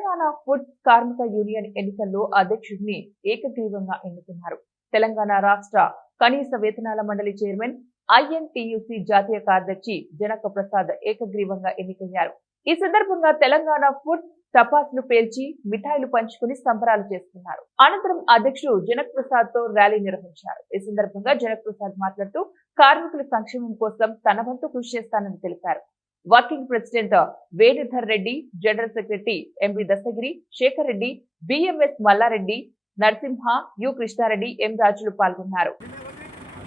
Telangana food కార్మిక union ఎన్నికల్లో అధ్యక్షుడిని ఏకగ్రీవంగా ఎన్నుకున్నారు. తెలంగాణ రాష్ట్ర కనీస వేతనాల మండలి చైర్మన్, ఐఎన్టీయూసీ జాతీయ కార్యదర్శి జనక ప్రసాద్ ఏకగ్రీవంగా ఎన్నికయ్యారు. ఈ సందర్భంగా తెలంగాణ ఫుడ్ టపాసులు పేల్చి మిఠాయిలు పంచుకుని సంబరాలు చేసుకున్నారు. అనంతరం అధ్యక్షుడు జనక్ ప్రసాద్ తో ర్యాలీ నిర్వహించారు. ఈ సందర్భంగా జనక్ ప్రసాద్ మాట్లాడుతూ కార్మికుల సంక్షేమం కోసం తన వంతు కృషి చేస్తానని తెలిపారు. Working president Venudhar Reddy, general secretary MV Dastagiri, Shekhar Reddy, BMS Mallareddy, Narasimha, U Krishnareddy, M Rajulu పాల్గొన్నారు.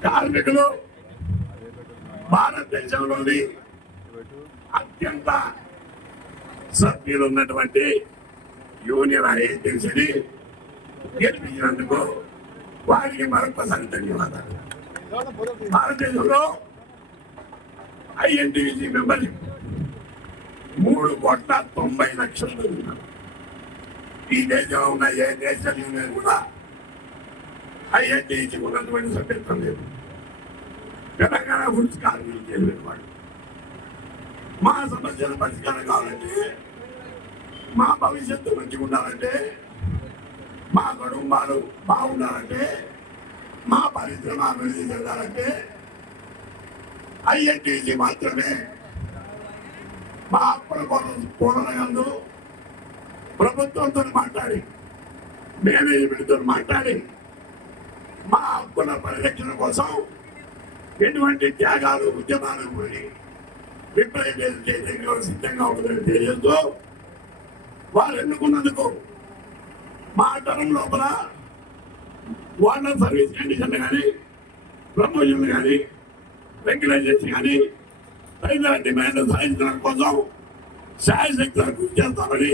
కార్మికులు భారతదేశంలోని అత్యంత సభ్యులు ఉన్నటువంటి యూనియన్ ఐఎన్టీయూసీని గెలిపించినందుకు వారికి మరొకసారి ధన్యవాదాలు. భారతదేశంలో ఐఎన్టీయూసీ మెంబర్షిప్ 3,90,00,000 ఉన్నారు. ఈ దేశంలో ఉన్న ఏ దేశ యూనియన్ కూడా ఐఎన్టీయూసీ ఉన్నటువంటి సభ్యత్వం లేదు. తెలంగాణ ఫుడ్స్ కార్మికులు చెందిన వాడు మా సమస్యల పరిష్కారం కావాలంటే, మా భవిష్యత్తు మంచిగా ఉండాలంటే, మా కుటుంబాలు బాగుండాలంటే, మా పరిశ్రమ అభివృద్ధి చెందాలంటే ఐఎన్టీయూసీ మాత్రమే మా అప్పుల కోరలందు ప్రభుత్వంతో మాట్లాడి, మేనేజ్మెంట్తో మాట్లాడి మా హక్కుల పరిరక్షణ కోసం ఎటువంటి త్యాగాలు, ఉద్యమాలు పోయి విప్లవం చేయడానికి సిద్ధంగా ఉంటుందని తెలియజేస్తూ వారు ఎన్నుకున్నందుకు మా తరం లోపల వాళ్ళ సర్వీస్ కండిషన్లు కానీ, ప్రమోషన్లు కానీ, రెగ్యులైజేషన్ కానీ తదితర డిమాండ్లు సాధించడం కోసం శాయశక్తులు కృషి చేస్తామని